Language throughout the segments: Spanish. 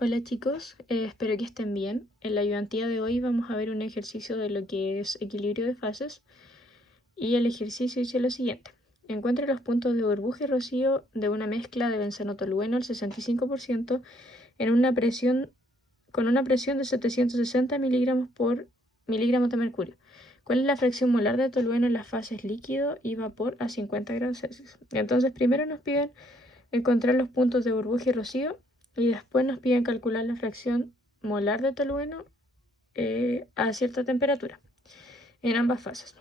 Hola chicos, espero que estén bien. En la ayudantía de hoy vamos a ver un ejercicio de lo que es equilibrio de fases y el ejercicio dice lo siguiente. Encuentra los puntos de burbuja y rocío de una mezcla de benceno tolueno al 65% en con una presión de 760 miligramos de mercurio. ¿Cuál es la fracción molar de tolueno en las fases líquido y vapor a 50 grados Celsius? Entonces primero nos piden encontrar los puntos de burbuja y rocío y después nos piden calcular la fracción molar de tolueno a cierta temperatura en ambas fases.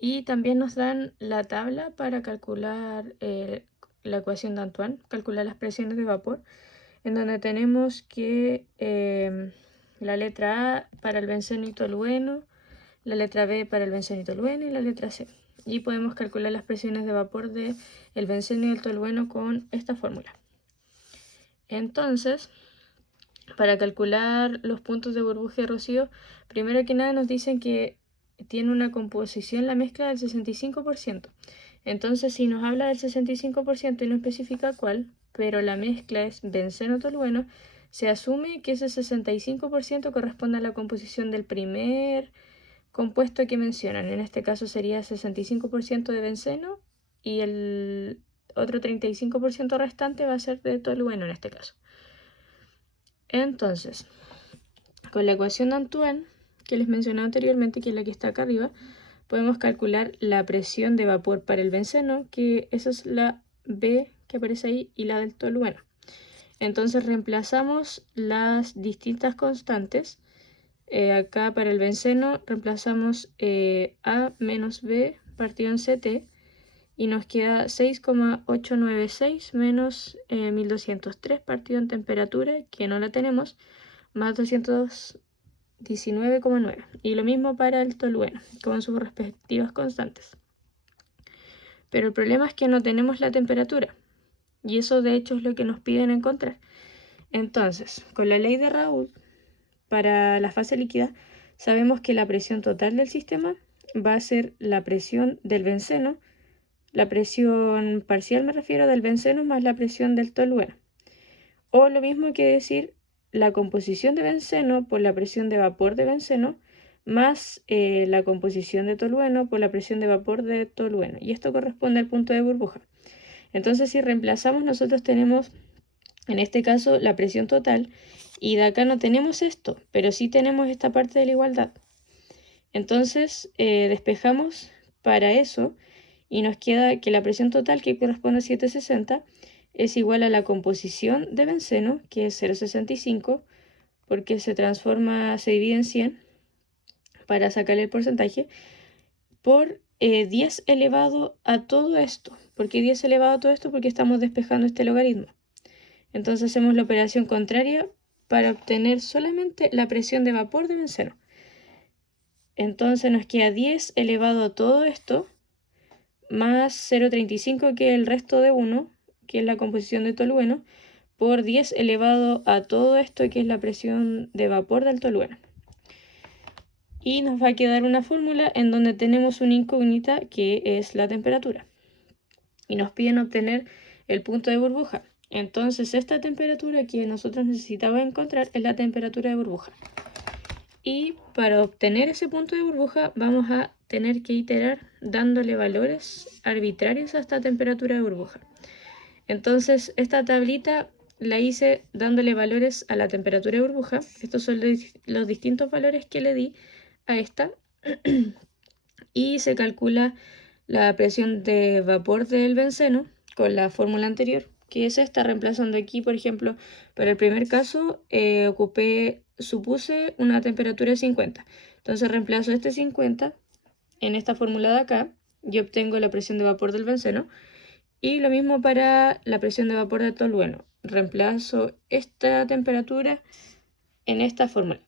Y también nos dan la tabla para calcular la ecuación de Antoine, calcular las presiones de vapor, en donde tenemos que la letra A para el benceno y tolueno, la letra B para el benceno y tolueno y la letra C. Y podemos calcular las presiones de vapor del benceno y el tolueno con esta fórmula. Entonces, para calcular los puntos de burbuja y rocío, primero que nada nos dicen que tiene una composición la mezcla del 65%. Entonces, si nos habla del 65% y no especifica cuál, pero la mezcla es benceno-tolueno, se asume que ese 65% corresponde a la composición del primer compuesto que mencionan. En este caso sería 65% de benceno y el otro 35% restante va a ser de tolueno en este caso. Entonces, con la ecuación de Antoine, que les mencioné anteriormente, que es la que está acá arriba, podemos calcular la presión de vapor para el benceno, que esa es la B que aparece ahí, y la del tolueno. Entonces reemplazamos las distintas constantes. Acá para el benceno reemplazamos A menos B partido en CT y nos queda 6,896 menos 1203 partido en temperatura, que no la tenemos, más 219,9. Y lo mismo para el tolueno, con sus respectivas constantes. Pero el problema es que no tenemos la temperatura, y eso de hecho es lo que nos piden encontrar. Entonces, con la ley de Raoult, para la fase líquida, sabemos que la presión total del sistema va a ser la presión del benceno, la presión parcial me refiero del benceno más la presión del tolueno. O lo mismo que decir la composición de benceno por la presión de vapor de benceno más la composición de tolueno por la presión de vapor de tolueno. Y esto corresponde al punto de burbuja. Entonces, si reemplazamos, nosotros tenemos, en este caso, la presión total. Y de acá no tenemos esto, pero sí tenemos esta parte de la igualdad. Entonces, despejamos para eso y nos queda que la presión total, que corresponde a 760, es igual a la composición de benceno, que es 0,65, porque se divide en 100 para sacarle el porcentaje, por 10 elevado a todo esto. ¿Por qué 10 elevado a todo esto? Porque estamos despejando este logaritmo. Entonces hacemos la operación contraria para obtener solamente la presión de vapor de benceno. Entonces nos queda 10 elevado a todo esto, más 0,35 que es el resto de 1, que es la composición de tolueno, por 10 elevado a todo esto, que es la presión de vapor del tolueno. Y nos va a quedar una fórmula en donde tenemos una incógnita que es la temperatura. Y nos piden obtener el punto de burbuja. Entonces esta temperatura que nosotros necesitamos encontrar es la temperatura de burbuja. Y para obtener ese punto de burbuja vamos a tener que iterar dándole valores arbitrarios a esta temperatura de burbuja. Entonces esta tablita la hice dándole valores a la temperatura de burbuja. Estos son los distintos valores que le di a esta. Y se calcula la presión de vapor del benceno con la fórmula anterior, que es esta, reemplazando aquí, por ejemplo, para el primer caso supuse una temperatura de 50. Entonces reemplazo este 50 en esta fórmula de acá y obtengo la presión de vapor del benceno. Y lo mismo para la presión de vapor del tolueno. Reemplazo esta temperatura en esta fórmula.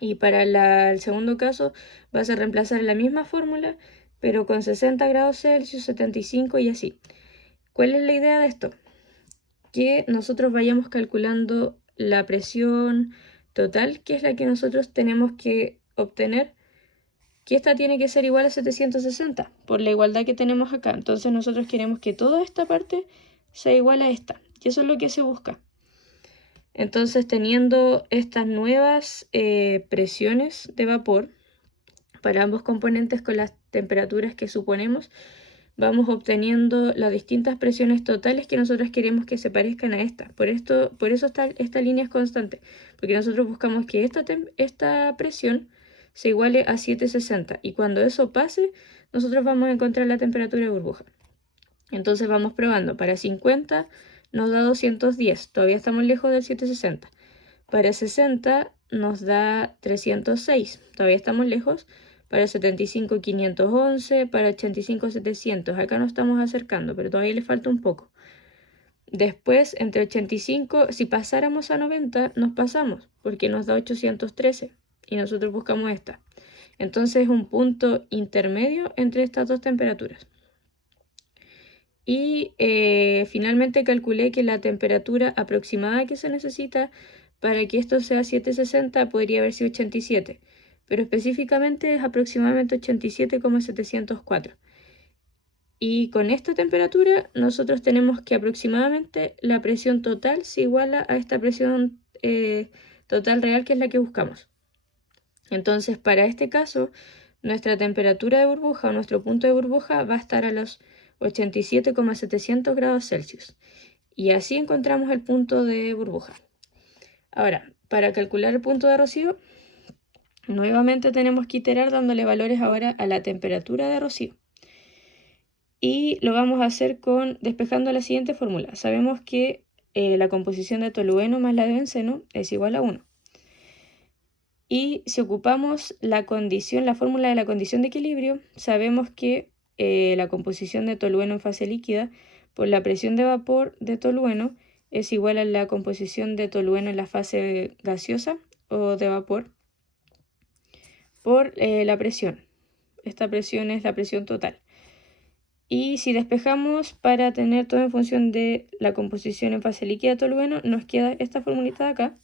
Y para el segundo caso vas a reemplazar la misma fórmula, pero con 60 grados Celsius, 75 y así. ¿Cuál es la idea de esto? Que nosotros vayamos calculando la presión total, que es la que nosotros tenemos que obtener, que esta tiene que ser igual a 760, por la igualdad que tenemos acá. Entonces nosotros queremos que toda esta parte sea igual a esta, y eso es lo que se busca. Entonces, teniendo estas nuevas presiones de vapor para ambos componentes con las temperaturas que suponemos, vamos obteniendo las distintas presiones totales que nosotros queremos que se parezcan a esta. Por eso esta línea es constante, porque nosotros buscamos que esta presión se iguale a 760, y cuando eso pase, nosotros vamos a encontrar la temperatura de burbuja. Entonces vamos probando. Para 50 nos da 210, todavía estamos lejos del 760. Para 60 nos da 306, todavía estamos lejos. Para 75, 511, para 85, 700. Acá nos estamos acercando, pero todavía le falta un poco. Después, entre 85, si pasáramos a 90, nos pasamos, porque nos da 813, y nosotros buscamos esta. Entonces es un punto intermedio entre estas dos temperaturas. Y finalmente calculé que la temperatura aproximada que se necesita para que esto sea 760 podría haber sido 87. Pero específicamente es aproximadamente 87,704. Y con esta temperatura nosotros tenemos que aproximadamente la presión total se iguala a esta presión total real, que es la que buscamos. Entonces, para este caso, nuestra temperatura de burbuja o nuestro punto de burbuja va a estar a los 87,700 grados Celsius. Y así encontramos el punto de burbuja. Ahora, para calcular el punto de rocío, nuevamente tenemos que iterar dándole valores ahora a la temperatura de rocío. Y lo vamos a hacer despejando la siguiente fórmula. Sabemos que la composición de tolueno más la de benceno es igual a 1. Y si ocupamos la fórmula de la condición de equilibrio, sabemos que la composición de tolueno en fase líquida por la presión de vapor de tolueno es igual a la composición de tolueno en la fase gaseosa o de vapor por la presión. Esta presión es la presión total. Y si despejamos para tener todo en función de la composición en fase líquida de tolueno, nos queda esta formulita de acá.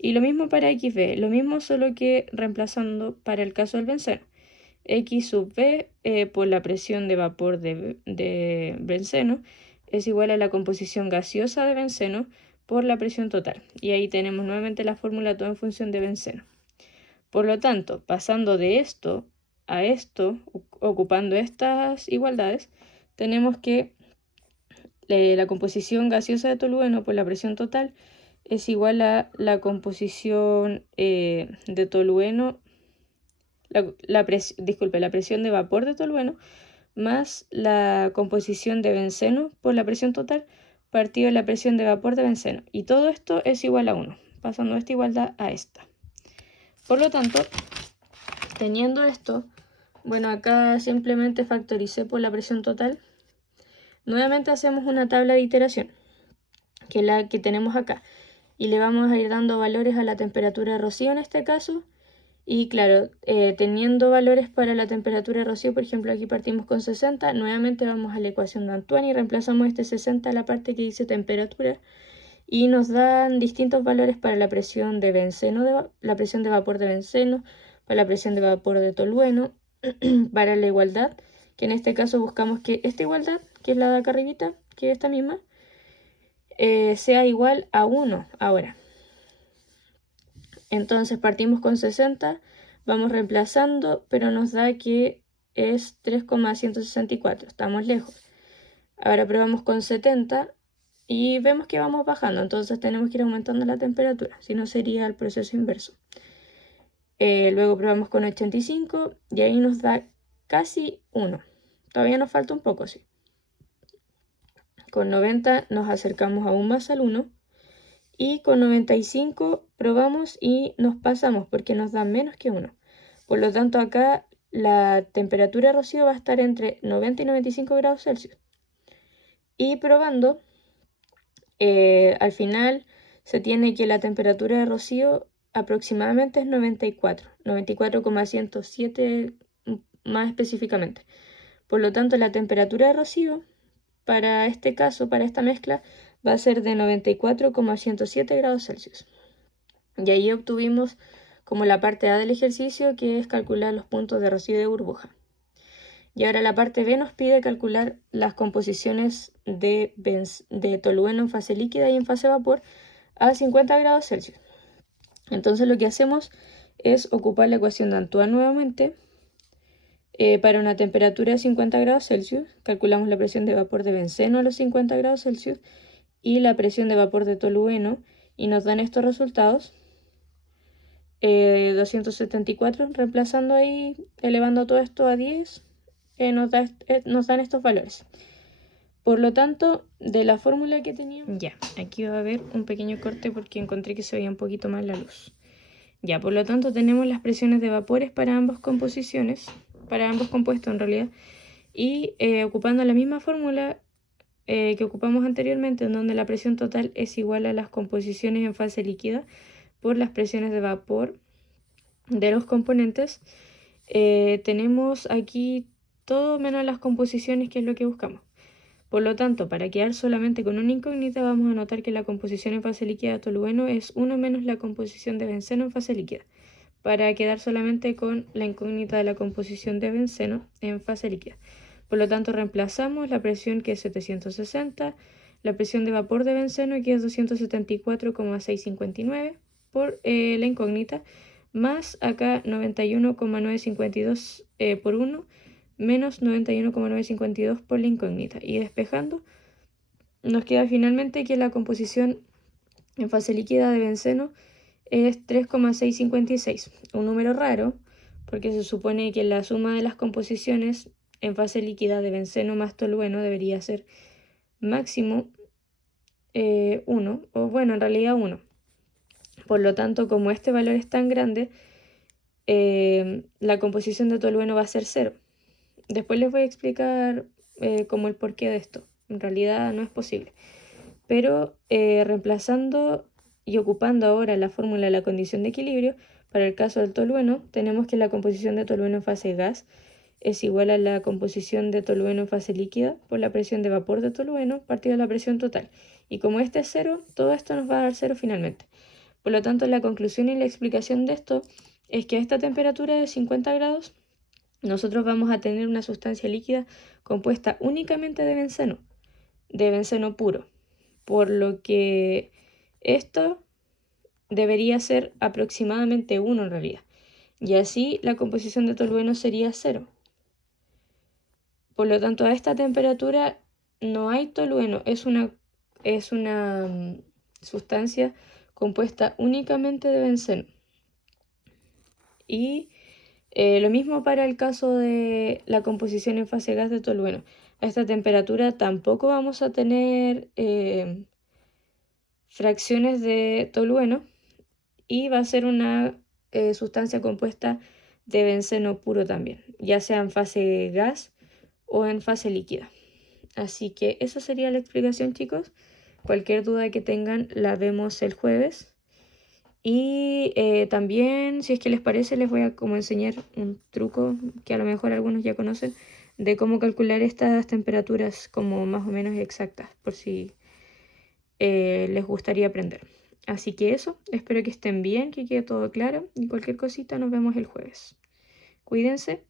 Y lo mismo para XB, lo mismo solo que reemplazando para el caso del benceno. X sub B por la presión de vapor de benceno es igual a la composición gaseosa de benceno por la presión total. Y ahí tenemos nuevamente la fórmula todo en función de benceno. Por lo tanto, pasando de esto a esto, ocupando estas igualdades, tenemos que la composición gaseosa de tolueno por la presión total es igual a la composición de tolueno, la presión de vapor de tolueno más la composición de benceno por la presión total partido de la presión de vapor de benceno. Y todo esto es igual a 1, pasando esta igualdad a esta. Por lo tanto, teniendo esto, bueno, acá simplemente factoricé por la presión total. Nuevamente hacemos una tabla de iteración, que es la que tenemos acá. Y le vamos a ir dando valores a la temperatura de rocío en este caso. Y claro, teniendo valores para la temperatura de rocío, por ejemplo, aquí partimos con 60. Nuevamente vamos a la ecuación de Antoine y reemplazamos este 60 a la parte que dice temperatura. Y nos dan distintos valores para la presión de benceno, la presión de vapor de benceno, para la presión de vapor de tolueno, para la igualdad, que en este caso buscamos que esta igualdad, que es la de acá arribita, que es esta misma, sea igual a 1 ahora. Entonces partimos con 60, vamos reemplazando, pero nos da que es 3,164, estamos lejos. Ahora probamos con 70 y vemos que vamos bajando, entonces tenemos que ir aumentando la temperatura, si no sería el proceso inverso. Luego probamos con 85 y ahí nos da casi 1. Todavía nos falta un poco, sí. Con 90 nos acercamos aún más al 1. Y con 95 probamos y nos pasamos porque nos da menos que 1. Por lo tanto, acá la temperatura de rocío va a estar entre 90 y 95 grados Celsius. Y probando, al final se tiene que la temperatura de rocío aproximadamente es 94,107 más específicamente. Por lo tanto, la temperatura de rocío para este caso, para esta mezcla, va a ser de 94,107 grados Celsius. Y ahí obtuvimos como la parte A del ejercicio, que es calcular los puntos de rocío de burbuja. Y ahora la parte B nos pide calcular las composiciones de tolueno en fase líquida y en fase vapor a 50 grados Celsius. Entonces lo que hacemos es ocupar la ecuación de Antoine nuevamente. Para una temperatura de 50 grados Celsius, calculamos la presión de vapor de benceno a los 50 grados Celsius y la presión de vapor de tolueno, y nos dan estos resultados. 274, reemplazando ahí, elevando todo esto a 10, nos dan estos valores. Por lo tanto, de la fórmula que teníamos... Ya, aquí va a haber un pequeño corte porque encontré que se veía un poquito más la luz. Ya, por lo tanto, tenemos las presiones de vapores para ambas composiciones, para ambos compuestos en realidad, y ocupando la misma fórmula que ocupamos anteriormente, en donde la presión total es igual a las composiciones en fase líquida por las presiones de vapor de los componentes, tenemos aquí todo menos las composiciones, que es lo que buscamos. Por lo tanto, para quedar solamente con una incógnita, vamos a notar que la composición en fase líquida de tolueno es 1 menos la composición de benceno en fase líquida, para quedar solamente con la incógnita de la composición de benceno en fase líquida. Por lo tanto, reemplazamos la presión, que es 760, la presión de vapor de benceno, que es 274,659, por la incógnita, más acá 91,952 por 1, menos 91,952 por la incógnita. Y despejando, nos queda finalmente que la composición en fase líquida de benceno es 3,656, un número raro, porque se supone que la suma de las composiciones en fase líquida de benceno más tolueno debería ser máximo 1, o bueno, en realidad 1. Por lo tanto, como este valor es tan grande, la composición de tolueno va a ser 0. Después les voy a explicar como el porqué de esto. En realidad no es posible. Pero reemplazando y ocupando ahora la fórmula de la condición de equilibrio, para el caso del tolueno, tenemos que la composición de tolueno en fase gas es igual a la composición de tolueno en fase líquida por la presión de vapor de tolueno partido de la presión total. Y como este es 0, todo esto nos va a dar 0 finalmente. Por lo tanto, la conclusión y la explicación de esto es que a esta temperatura de 50 grados nosotros vamos a tener una sustancia líquida compuesta únicamente de benceno puro, por lo que esto debería ser aproximadamente 1 en realidad, y así la composición de tolueno sería 0. Por lo tanto, a esta temperatura no hay tolueno, es una sustancia compuesta únicamente de benceno. Y lo mismo para el caso de la composición en fase gas de tolueno. A esta temperatura tampoco vamos a tener fracciones de tolueno, y va a ser una sustancia compuesta de benceno puro también, ya sea en fase gas o en fase líquida. Así que esa sería la explicación, chicos. Cualquier duda que tengan la vemos el jueves. Y también, si es que les parece, les voy a como enseñar un truco que a lo mejor algunos ya conocen, de cómo calcular estas temperaturas como más o menos exactas, por si les gustaría aprender. Así que eso, espero que estén bien, que quede todo claro, y cualquier cosita nos vemos el jueves. Cuídense.